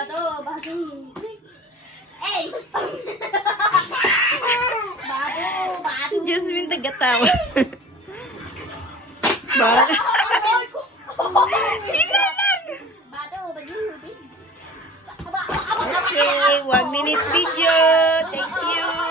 Bato, bato. Eh! Bato, bato. Jasmine tagatawa. Ba? Bato, bato. Okay, 1 minute video. Thank you.